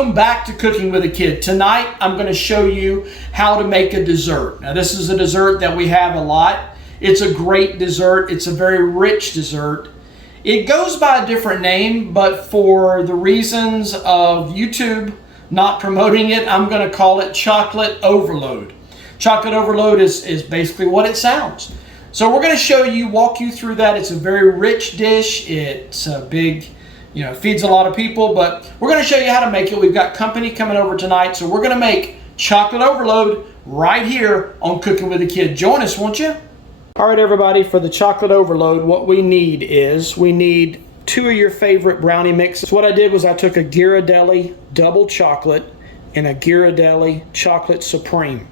Welcome back to Cooking with a Kid. Tonight I'm going to show you how to make a dessert. Now this is a dessert that we have a lot. It's a great dessert. It's a very rich dessert. It goes by a different name, but for the reasons of YouTube not promoting it, I'm going to call it chocolate overload. Chocolate overload is basically what it sounds. So we're going to walk you through that. It's a very rich dish. It's a big, it feeds a lot of people, but we're going to show you how to make it. We've got company coming over tonight, so we're going to make chocolate overload right here on Cooking with a Kid. Join us, won't you? All right, everybody, for the chocolate overload, what we need is two of your favorite brownie mixes. What I did was I took a Ghirardelli double chocolate and a Ghirardelli chocolate supreme.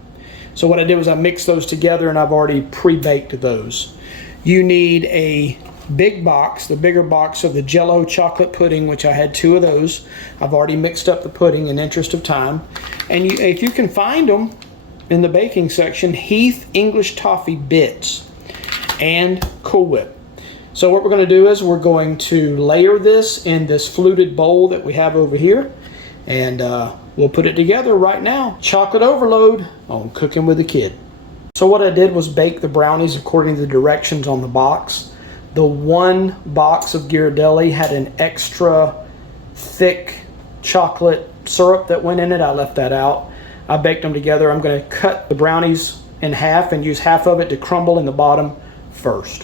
So what I did was I mixed those together, and I've already pre-baked those. You need a big box, the bigger box of the Jell-O chocolate pudding, which I had 2 of those. I've already mixed up the pudding in interest of time. And if you can find them in the baking section, Heath English Toffee bits and Cool Whip. So what we're going to do is we're going to layer this in this fluted bowl that we have over here, and we'll put it together right now. Chocolate overload on Cooking with a Kid. So what I did was bake the brownies according to the directions on the box. The one box of Ghirardelli had an extra thick chocolate syrup that went in it. I left that out. I baked them together. I'm going to cut the brownies in half and use half of it to crumble in the bottom first.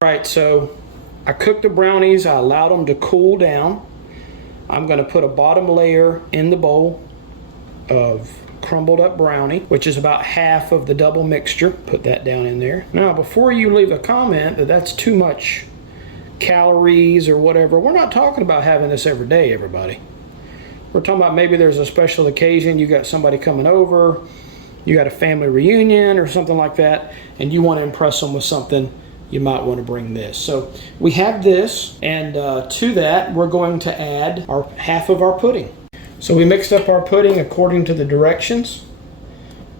All right, so I cooked the brownies. I allowed them to cool down. I'm going to put a bottom layer in the bowl of crumbled up brownie, which is about half of the double mixture. Put that down in there. Now, before you leave a comment that that's too much calories or whatever, we're not talking about having this every day, everybody. We're talking about maybe there's a special occasion, you got somebody coming over, you got a family reunion or something like that, and you want to impress them with something, you might want to bring this. So we have this, and to that we're going to add half of our pudding. So we mixed up our pudding according to the directions.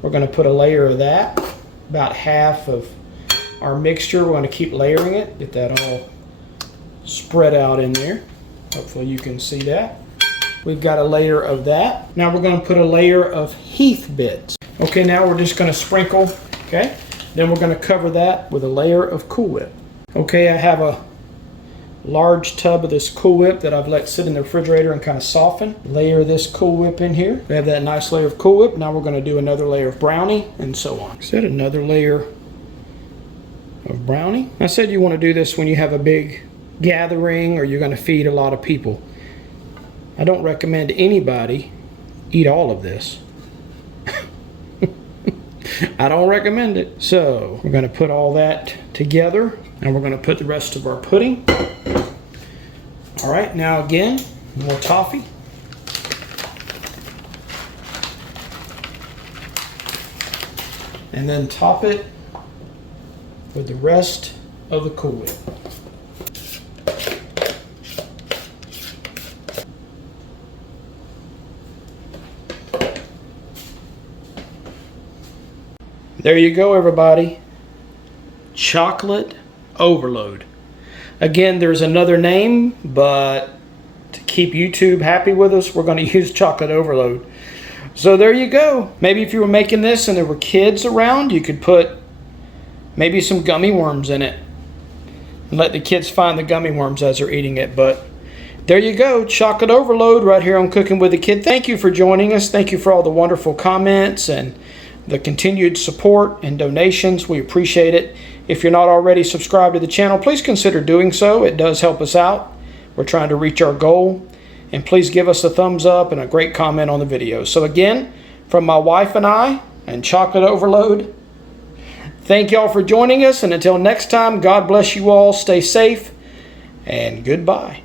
We're going to put a layer of that, about half of our mixture. We're going to keep layering it, get that all spread out in there. Hopefully you can see that. We've got a layer of that. Now we're going to put a layer of Heath bits. Okay, now we're just going to sprinkle, okay? Then we're going to cover that with a layer of Cool Whip. Okay, I have a large tub of this Cool Whip that I've let sit in the refrigerator and kind of soften. Layer this Cool Whip in here. We have that nice layer of Cool Whip. Now we're going to do another layer of brownie and so on. Set another layer of brownie. I said you want to do this when you have a big gathering or you're going to feed a lot of people. I don't recommend anybody eat all of this. I don't recommend it. So we're going to put all that together, and we're going to put the rest of our pudding. All right, now again, more toffee. And then top it with the rest of the Cool Whip. There you go, everybody. Chocolate overload. Again, there's another name, but to keep YouTube happy with us, we're going to use chocolate overload. So there you go. Maybe if you were making this and there were kids around, you could put maybe some gummy worms in it and let the kids find the gummy worms as they're eating it. But there you go, chocolate overload right here on Cooking with a Kid. Thank you for joining us. Thank you for all the wonderful comments and the continued support and donations. We appreciate it. If you're not already subscribed to the channel, please consider doing so. It does help us out. We're trying to reach our goal. And please give us a thumbs up and a great comment on the video. So again, from my wife and I and Chocolate Overload, thank y'all for joining us. And until next time, God bless you all. Stay safe and goodbye.